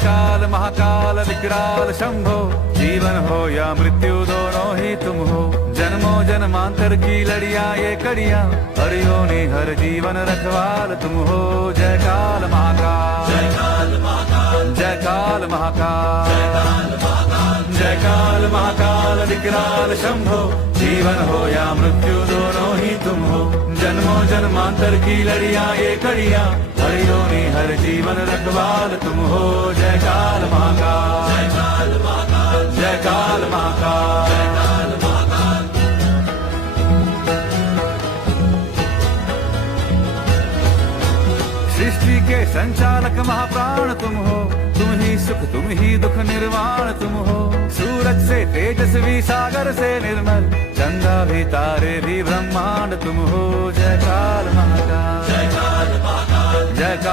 काल महाकाल विकराल शंभो, जीवन हो या मृत्यु दोनों ही तुम हो। जन्मों जन्मांतर की लड़ियां ये कड़ियां, हर योनि हर जीवन रखवाल तुम हो। जय काल महाकाल, जय काल महाकाल, जय काल महाकाल, जय काल महाकाल, जय काल महाकाल विकराल शंभो, जीवन हो या मृत्यु दोनों ही तुम हो। जन्मों जन्मांतर की लड़ियां ये कड़ियां, हर योनि हर जीवन रखवाल तुम हो। जय काल महाकाल, जय काल महाकाल, जय काल महाकाल, जय काल महाकाल। सृष्टि के संचालक महाप्राण तुम हो, तुम ही सुख तुम ही दुख निर्वाण तुम हो। सूरज से तेजस्वी सागर से निर्मल, चंदा भी तारे भी ब्रह्मांड तुम हो। जय काल महाकाल, जय काल महाकाल, जय काल।